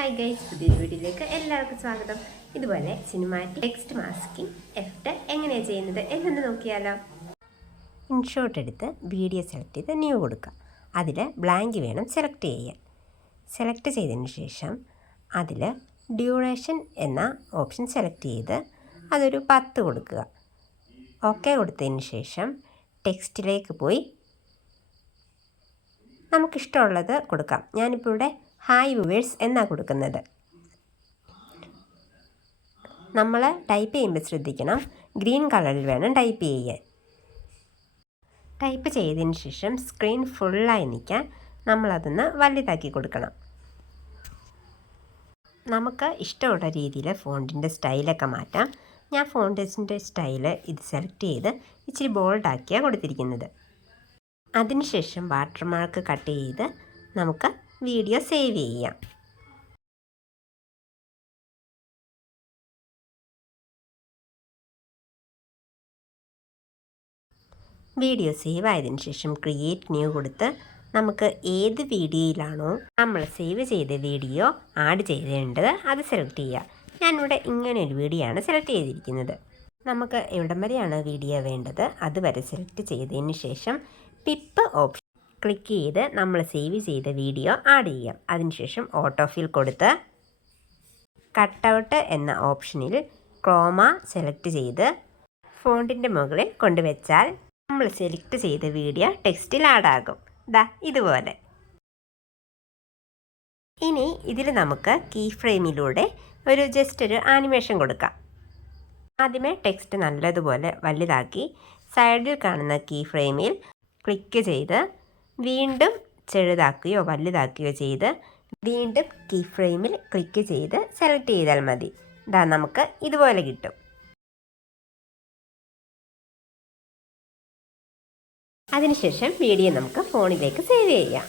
Hi guys, പുതിയൊരു വീഡിയോയിലേക്ക് എല്ലാവർക്കും സ്വാഗതം. ഇതുപോലെ സിനിമാറ്റിക് ടെക്സ്റ്റ് മാസ്കിംഗ് എഫക്റ്റ് എങ്ങനെയാണ് ചെയ്യുന്നത് എന്നൊന്ന് നോക്കിയാലോ. ഇൻഷോട്ട് എടുത്ത് വീഡിയോ സെലക്ട് ചെയ്ത് ന്യൂ കൊടുക്കുക. അതിൽ ബ്ലാങ്ക് വേണം സെലക്ട് ചെയ്യാൻ. സെലക്ട് ചെയ്തതിന് ശേഷം അതിൽ ഡ്യൂറേഷൻ എന്ന ഓപ്ഷൻ സെലക്ട് ചെയ്ത് അതൊരു 10 കൊടുക്കുക. ഓക്കെ കൊടുത്തതിന് ശേഷം ടെക്സ്റ്റിലേക്ക് പോയി നമുക്കിഷ്ടമുള്ളത് കൊടുക്കാം. ഞാനിപ്പോൾ ഇവിടെ ഹായ് വ്യൂവേഴ്സ് എന്നാണ് കൊടുക്കുന്നത്. നമ്മൾ ടൈപ്പ് ചെയ്യുമ്പോൾ ശ്രദ്ധിക്കണം, ഗ്രീൻ കളറിൽ വേണം ടൈപ്പ് ചെയ്യാൻ. ടൈപ്പ് ചെയ്തതിന് ശേഷം സ്ക്രീൻ ഫുള്ളായി നിൽക്കാൻ നമ്മളതൊന്ന് വലുതാക്കി കൊടുക്കണം. നമുക്ക് ഇഷ്ടമുള്ള രീതിയിൽ ഫോണ്ടിൻ്റെ സ്റ്റൈലൊക്കെ മാറ്റാം. ഞാൻ ഫോണ്ടിൻ്റെ സ്റ്റൈല് ഇത് സെലക്ട് ചെയ്ത് ഇച്ചിരി ബോൾഡാക്കിയാണ് കൊടുത്തിരിക്കുന്നത്. അതിനുശേഷം വാട്ടർമാർക്ക് കട്ട് ചെയ്ത് നമുക്ക് വീഡിയോ സേവ് ചെയ്യാം. വീഡിയോ സേവ് ആയതിനു ശേഷം ക്രിയേറ്റ് ന്യൂ കൊടുത്ത് നമുക്ക് ഏത് വീഡിയോയിലാണോ നമ്മൾ സേവ് ചെയ്ത വീഡിയോ ആഡ് ചെയ്തേണ്ടത് അത് സെലക്ട് ചെയ്യുക. ഞാനിവിടെ ഇങ്ങനെ ഒരു വീഡിയോ ആണ് സെലക്ട് ചെയ്തിരിക്കുന്നത്. നമുക്ക് എവിടം വരെയാണ് വീഡിയോ വേണ്ടത് അതുവരെ സെലക്ട് ചെയ്തതിന് ശേഷം പിപ്പ് ഓപ്ഷൻ ക്ലിക്ക് ചെയ്ത് നമ്മൾ സേവ് ചെയ്ത വീഡിയോ ആഡ് ചെയ്യാം. അതിനുശേഷം ഓട്ടോഫിൽ കൊടുത്ത് കട്ടൗട്ട് എന്ന ഓപ്ഷനിൽ ക്രോമ സെലക്ട് ചെയ്ത് ഫോണ്ടിൻ്റെ മുകളിൽ കൊണ്ടുവച്ചാൽ നമ്മൾ സെലക്ട് ചെയ്ത വീഡിയോ ടെക്സ്റ്റിൽ ആഡാകും. ഇതുപോലെ. ഇനി ഇതിൽ നമുക്ക് കീ ഫ്രെയിമിലൂടെ ജസ്റ്റ് ഒരു ആനിമേഷൻ കൊടുക്കാം. ആദ്യമേ ടെക്സ്റ്റ് നല്ലതുപോലെ വലുതാക്കി സൈഡിൽ കാണുന്ന കീ ഫ്രെയിമിൽ ക്ലിക്ക് ചെയ്ത് വീണ്ടും ചെറുതാക്കുകയോ വലുതാക്കുകയോ ചെയ്ത് വീണ്ടും കീ ഫ്രെയിമിൽ ക്ലിക്ക് ചെയ്ത് സെലക്ട് ചെയ്താൽ മതി. നമുക്ക് ഇതുപോലെ കിട്ടും. അതിനുശേഷം വീഡിയോ നമുക്ക് ഫോണിലേക്ക് സേവ് ചെയ്യാം.